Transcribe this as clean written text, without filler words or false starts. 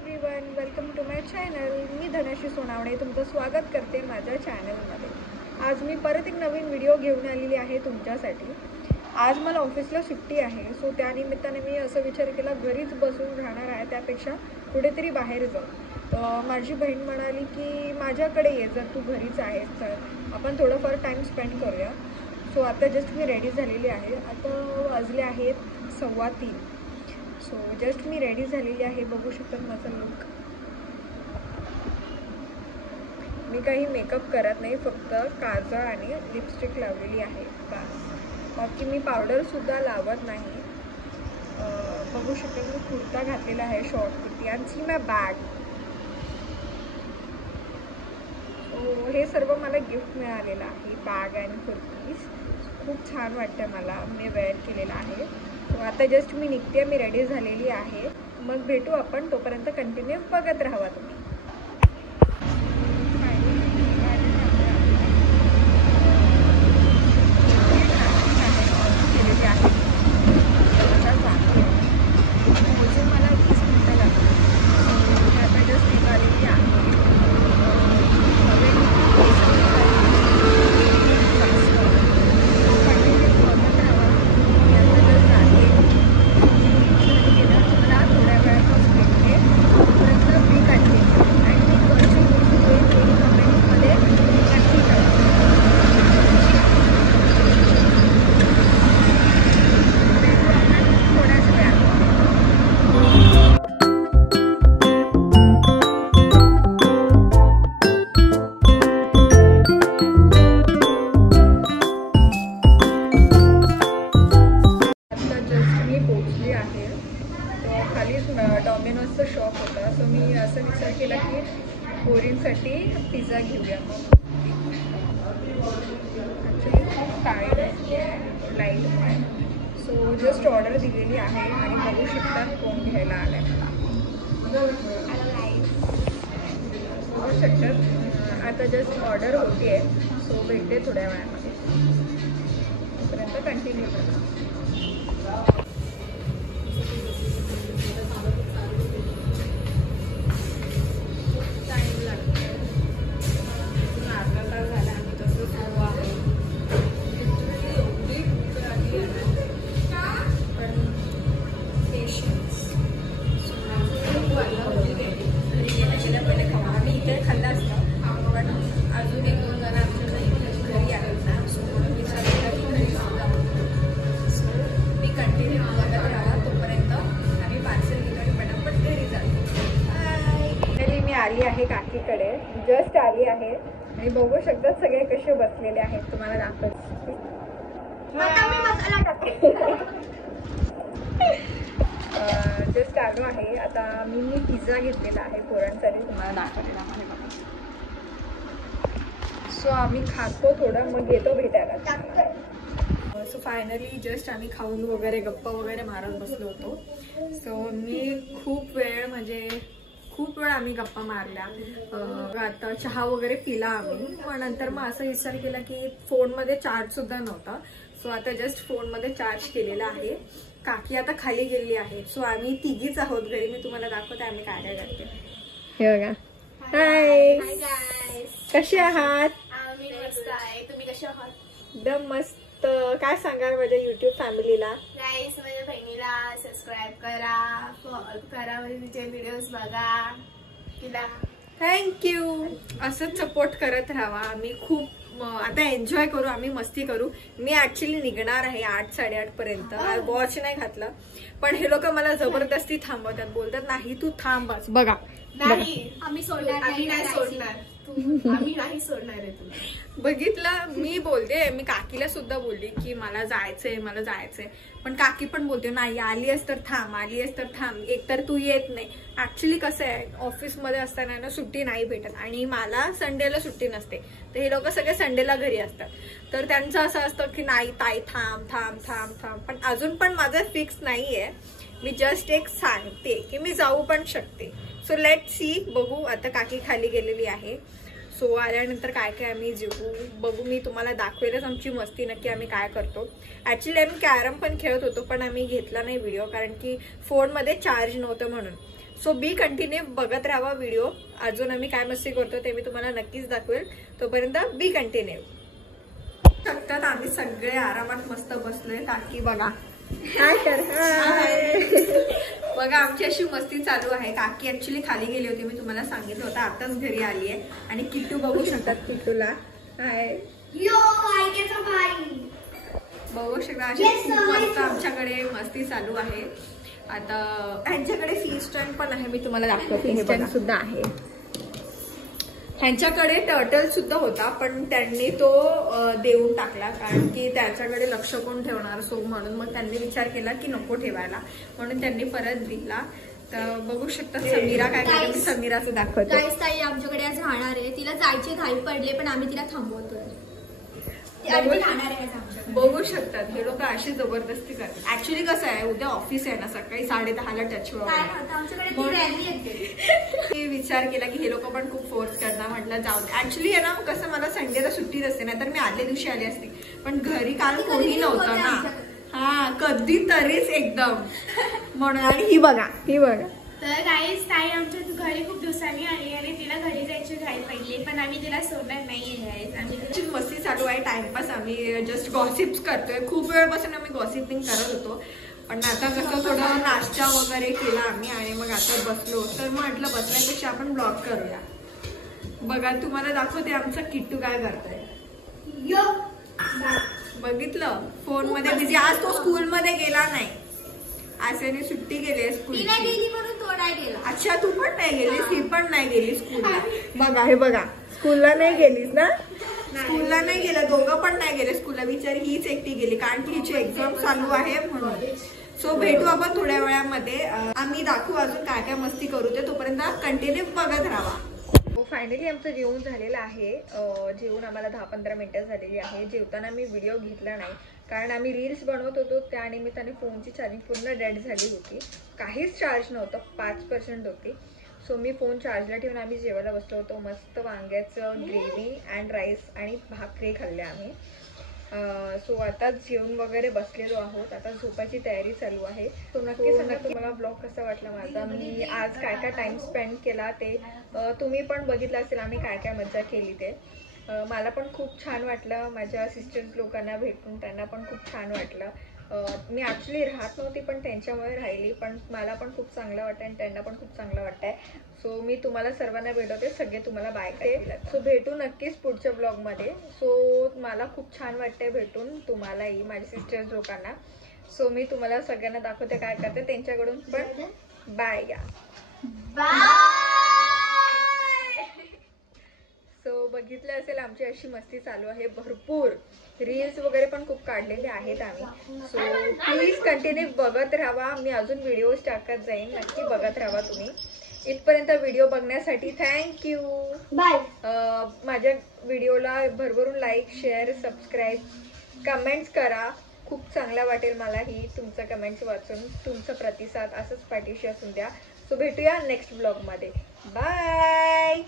Everyone, welcome to my channel. मी धनश्री सोनावणे तुमचं स्वागत करते माझ्या चॅनलमध्ये। आज मी परत एक नवीन व्हिडिओ घेऊन आलेली आहे तुमच्यासाठी। आज मला ऑफिसला सुट्टी आहे, सो त्यानिमित्ताने मी असं विचार केला घरीच बसून राहणार आहे त्यापेक्षा कुठेतरी बाहेर जाऊ। तर माझी बहीण म्हणाली की माझ्याकडे ये, जर तू घरीच आहेस तर आपण थोडंफार टाईम स्पेंड करूया। सो आता जस्ट मी रेडी झालेली आहे। आता वाजले आहेत 3:15। सो जस्ट मी रेडी झालेली आहे, बघू शकता माझा लुक। मी काही मेकअप करत नाही, फक्त काजळ आणि लिपस्टिक लावलेली आहे बस। बाकी मी पावडरसुद्धा लावत नाही। बघू शकता मी कुर्ता घातलेला आहे, शॉर्ट कुर्ती, आणि सी माय बॅग। सो हे सर्व मला गिफ्ट मिळालेलं आहे, बॅग आणि कुर्तीज। खूप छान वाटतं मला, मी वेअर केलेला आहे। आता जस्ट मी निघते, मी रेडी झालेली आहे। मग भेटू आपण, तोपर्यंत कंटिन्यू बघत राहा तुम्ही। मला 20 मिनिटं लागतात, आता जस्ट निघालेली आहे। डॉमिनोजचा शॉप होता, सो मी असं विचार केला की पोरींसाठी पिझ्झा घेऊया। ॲक्च्युली खूप टाईट आहे, लाईट आहे। सो जस्ट ऑर्डर दिलेली आहे आणि बघू शकतात कोण घ्यायला आलं आहे मला। बघू शकतात आता जस्ट ऑर्डर होती आहे, सो भेटते थोड्या वेळामध्ये, तोपर्यंत कंटिन्यू करा। आली आहे काकीकडे, जस्ट आली आहे आणि बघू शकतात सगळे कसे बसलेले आहेत, तुम्हाला दाखवते। जस्ट आलो आहे, आता मी पिझ्झा घेतलेला आहे पोरांसाठी, तुम्हाला दाखवलेला आहे बघा। सो आम्ही खातो थोडं, मग येतो भेटायला। सो फायनली जस्ट आम्ही खाऊन वगैरे गप्पा वगैरे मारत बसलो होतो। सो मी खूप वेळ आम्ही गप्पा मारल्या। आता चहा वगैरे पिला आम्ही, मग नंतर मग असं विचार केला की फोनमध्ये चार्ज सुद्धा नव्हता, सो आता जस्ट फोनमध्ये चार्ज केलेला आहे। काकी आता खाली गेलेली आहे, सो आम्ही तिघीच आहोत घरी। मी तुम्हाला दाखवते आम्ही काय काय करते। हे बघा, हाय कसे आहात? आम्ही मस्त आहे, तुम्ही कसे आहात? एकदम मस्त। काय सांगाल माझ्या युट्यूब फॅमिलीला? गाईस, माझ्या बहिणीला सबस्क्राईब करा, फॉलो करा, म्हणजे तिचे व्हिडिओज बघा तिला। थँक्यू, असंच सपोर्ट करत राहा। आम्ही खूप आता एन्जॉय करू, आम्ही मस्ती करू। मी ऍक्च्युली निघणार आहे 8-8:30 पर्यंत, वॉच नाही घातलं, पण हे लोक मला जबरदस्ती थांबवतात, बोलतात नाही तू थांबच। बघा नाही, आम्ही सोडणार, आम्ही नाही सोडणार, आम्ही नाही सोडणार आहे तुला। बघितलं, मी बोलते, मी काकीला सुद्धा बोलली की मला जायचंय, पण काकी पण बोलते नाही, आलीस तर थांब, एकतर तू येत नाही। ऍक्च्युली कसं आहे, ऑफिसमध्ये असताना ना सुट्टी नाही भेटत, आणि मला संडेला सुट्टी नसते, तर हे लोक सगळे संडेला घरी असतात, तर त्यांचं असं असतं की नाही ताई थांब, पण अजून पण माझं फिक्स नाहीये। मी जस्ट एक सांगते की मी जाऊ पण शकते। सो लेट सी, बघू। आता काकी खाली गेलेली आहे, सो आल्यानंतर काय काय आम्ही जेवू बघू। मी तुम्हाला दाखवेलच आमची मस्ती नक्की आम्ही काय करतो। ऍक्च्युली आम्ही कॅरम पण खेळत होतो, पण आम्ही घेतला नाही व्हिडिओ, कारण की फोनमध्ये चार्ज नव्हतं म्हणून। सो बी कंटिन्यू बघत राहा व्हिडिओ. अजून आम्ही काय मस्ती करतो ते मी तुम्हाला नक्कीच दाखवेल. तोपर्यंत बी कंटिन्यू. शकतात आम्ही सगळे आरामात मस्त बसलोय. काकी बघा काय कर बघा आमची अशी मस्ती चालू आहे. काकी ऍक्च्युली खाली गेली होती, मी तुम्हाला सांगितलं होतं, आताच घरी आली आहे. आणि किट्टू बघू शकतात. किट्टूला हाय बघू शकता. अशी खूप मस्त आमच्याकडे मस्ती चालू आहे. आता ह्यांच्याकडे फी स्टँड पण आहे, मी तुम्हाला दाखवते. फी स्टँड सुद्धा आहे ह्यांच्याकडे. टर्टल सुद्धा होता पण त्यांनी तो देऊन टाकला, कारण की त्याच्याकडे लक्ष कोण ठेवणार. सो म्हणून मग त्यांनी विचार केला की नको ठेवायला, म्हणून त्यांनी परत दिला. तर बघू शकता समीरा काय करते. मी समीराचं दाखवते. ताई आमच्याकडे आज राहणार आहे. तिला जायची घाई पडले पण आम्ही तिला थांबवतोय. बघू शकतात हे लोक अशी जबरदस्ती करतात. ऍक्च्युली कसं आहे, उद्या ऑफिस आहे ना, सकाळी 10:30ला टच मी विचार केला की हे लोक पण खूप फोर्स करणार. म्हटलं जाऊ दे. ऍक्च्युली आहे ना कसं, मला संडेला सुट्टीच असते ना, तर मी आदल्या दिवशी आली असते. पण घरी काल कोणी नव्हतं ना. हा कधी तरीच एकदम म्हणून. आणि ही बघा तर गाईस ताई आमच्या घरी खूप दिवसांनी आली आणि तिला घरी जायची घाई पडली, पण आम्ही तिला सोडणार नाहीये. आमची मस्ती चालू आहे, टाइमपास. आम्ही जस्ट गॉसिप्स करतोय. खूप वेळपासून आम्ही गॉसिपिंग करत होतो, पण आता कसं थोडं नाश्ता वगैरे केला आम्ही आणि मग आता बसलो. तर म्हटलं बसण्यापेक्षा आपण ब्लॉग करूया. बघा तुम्हाला दाखवते आमचा किट्टू काय करतोय. बघितलं फोन मध्ये बिझी. आज तो स्कूल मध्ये गेला नाही, आज त्याने सुट्टी केली आहे स्कूल. अच्छा तू पण नाही गेलीस, ही पण नाही गेली स्कूलला. बघा हे बघा, स्कूलला नाही गेलीस ना. स्कूलला नाही गेलं, दोघं पण नाही गेले स्कूलला. बिचारी हीच एकटी गेली, कारण की हिची एक्झाम चालू आहे म्हणून. सो भेटू आपण थोड्या वेळामध्ये. आम्ही दाखवू अजून काय काय मस्ती करू ते. तोपर्यंत कंटिन्यू बघत राहा. फायनली आमचं जेवण झालेलं आहे. जेवण आम्हाला 10-15 मिनिटं झालेली आहे. जेवताना मी व्हिडिओ घेतला नाही, कारण आम्ही रील्स बनवत होतो. त्यानिमित्ताने फोनची चार्जिंग पूर्ण डेड झाली होती. काहीच चार्ज नव्हतं, 5% होती. सो मी फोन चार्जला ठेवून आम्ही जेवायला बसलो होतो. मस्त वांग्याचं ग्रेव्ही अँड राईस आणि भाकरी खाल्ल्या आम्ही. सो आता जेवण वगैरे बसलेलो आहोत. आता झोपायची तयारी चालू आहे. सो नक्की सांगा तुम्हाला ब्लॉग कसा वाटला माझा. मी आज काय काय टाइम स्पेंड केला ते तुम्ही पण बघितलं असेल. आम्ही काय काय मज्जा केली ते. मला पण खूप छान वाटलं. माझ्या सिस्टर्स लोकांना भेटून त्यांना पण खूप छान वाटलं. मी ॲक्च्युली राहत नव्हती पण त्यांच्यामुळे राहिली. पण मला पण खूप चांगलं वाटतं आणि त्यांना पण खूप चांगलं वाटतंय. सो मी तुम्हाला सर्वांना भेटवते. सगळे तुम्हाला बाय करते. सो भेटू नक्कीच पुढच्या ब्लॉगमध्ये. सो मला खूप छान वाटतंय भेटून तुम्हालाही, माझ्या सिस्टर्स लोकांना. सो मी तुम्हाला सगळ्यांना दाखवते काय करते. त्यांच्याकडून पण बाय या. सो बघितलं असेल आमची अशी मस्ती चालू आहे. भरपूर रील्स वगैरे पण खूप काढलेले आहेत आम्ही. सो प्लीज कंटिन्यू बघत राहा. मी अजून व्हिडिओज टाकत जाईन, नक्की बघत राहा तुम्ही. इथपर्यंत व्हिडिओ बघण्यासाठी थँक्यू. बाय. माझ्या व्हिडिओला भरभरून लाईक, शेअर, सबस्क्राईब, कमेंट्स करा. खूप चांगलं वाटेल मलाही तुमचं कमेंट्स वाचून. तुमचं प्रतिसाद असंच पाठीशी असून द्या. सो भेटूया नेक्स्ट ब्लॉगमध्ये. बाय.